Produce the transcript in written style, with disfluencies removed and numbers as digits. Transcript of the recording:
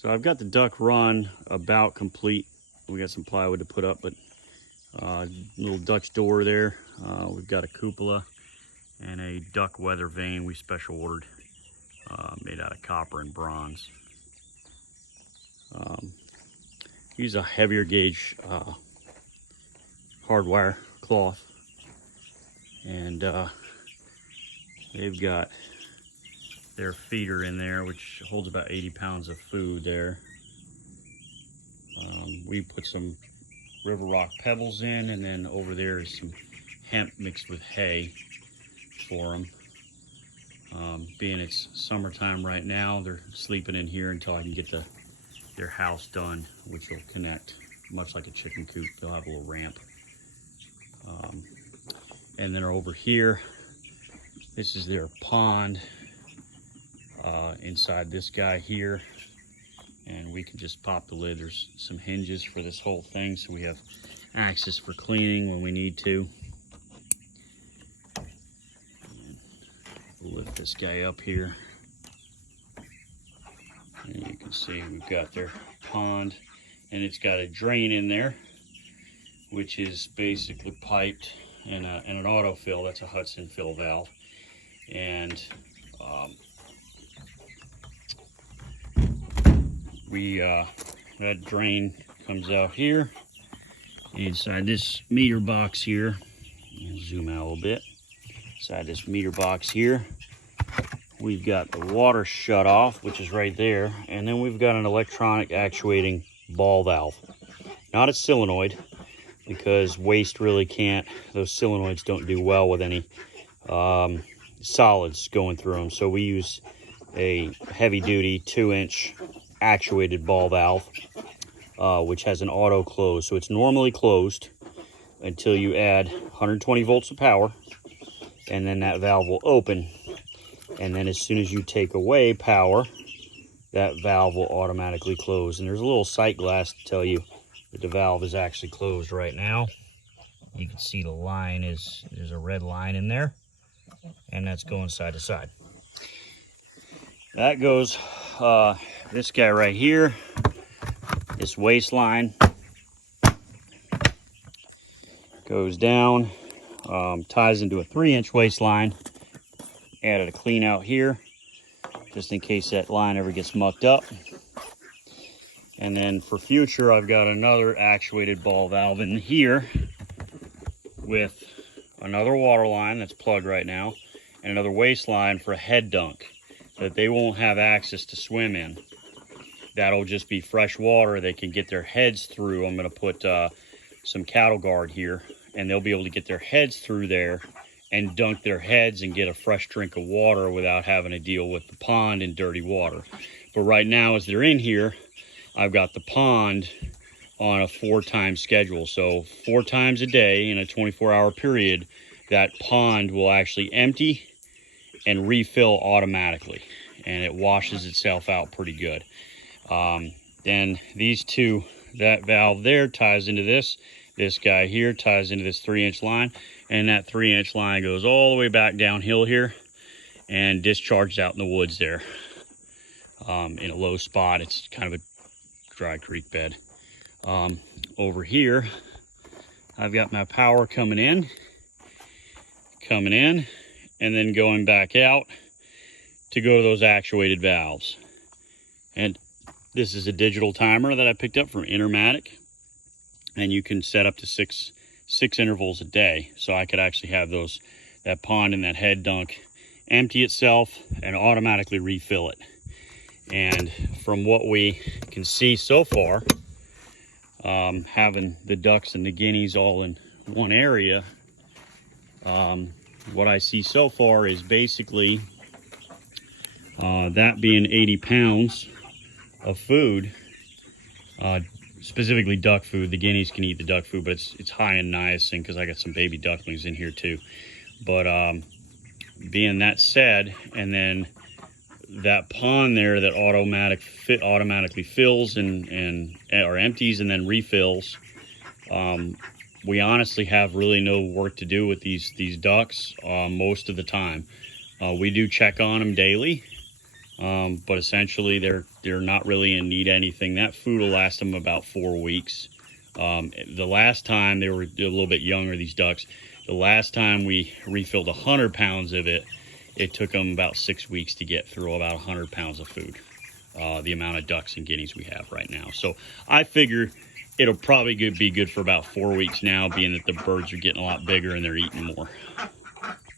So I've got the duck run about complete. We got some plywood to put up, but little Dutch door there. We've got a cupola and a duck weather vane we special ordered, made out of copper and bronze. Use a heavier gauge hardwire cloth, and they've got their feeder in there, which holds about 80 pounds of food there. We put some river rock pebbles in, and then over there is some hemp mixed with hay for them. Being it's summertime right now, they're sleeping in here until I can get their house done, which will connect much like a chicken coop. They'll have a little ramp. And then over here, this is their pond inside this guy here, and we can just pop the lid. There's some hinges for this whole thing, so we have access for cleaning when we need to. We'll lift this guy up here, and you can see we've got their pond, and it's got a drain in there, which is basically piped and an autofill. That's a Hudson fill valve, and that drain comes out here inside this meter box here. I'll zoom out a little bit. Inside this meter box here, we've got the water shut off, which is right there, and then we've got an electronic actuating ball valve. Not a solenoid, because waste really can't, those solenoids don't do well with any solids going through them. So we use a heavy duty 2-inch actuated ball valve, which has an auto close. So it's normally closed until you add 120 volts of power, and then that valve will open. And then as soon as you take away power, that valve will automatically close. And there's a little sight glass to tell you that the valve is actually closed right now. You can see the line there's a red line in there, and that's going side to side. That goes, this guy right here, this waste line goes down, ties into a 3-inch waste line. Added a clean out here, just in case that line ever gets mucked up. And then for future, I've got another actuated ball valve in here with another water line that's plugged right now, and another waste line for a head dunk that they won't have access to swim in. That'll just be fresh water they can get their heads through. I'm gonna put some cattle guard here, and they'll be able to get their heads through there and dunk their heads and get a fresh drink of water without having to deal with the pond and dirty water. But right now, as they're in here, I've got the pond on a 4-time schedule. So 4 times a day in a 24-hour period, that pond will actually empty and refill automatically, and it washes itself out pretty good. Then these two, that valve there ties into this guy here ties into this 3-inch line, and that 3-inch line goes all the way back downhill here and discharges out in the woods there, in a low spot. It's kind of a dry creek bed. Over here, I've got my power coming in, and then going back out to go to those actuated valves. And this is a digital timer that I picked up from Intermatic, and you can set up to six intervals a day. So I could actually have that pond and that head dunk empty itself and automatically refill it. And from what we can see so far, having the ducks and the guineas all in one area, what I see so far is basically that being 80 pounds of food, specifically duck food. The guineas can eat the duck food, but it's high in niacin because I got some baby ducklings in here too. But being that said, and then that pond there that automatically fills or empties and then refills, we honestly have really no work to do with these ducks most of the time. We do check on them daily. But essentially they're not really in need of anything. That food will last them about 4 weeks. The last time they were a little bit younger, these ducks, the last time we refilled 100 pounds of it, it took them about 6 weeks to get through about 100 pounds of food. The amount of ducks and guineas we have right now. So I figure it'll probably be good for about 4 weeks now, being that the birds are getting a lot bigger and they're eating more.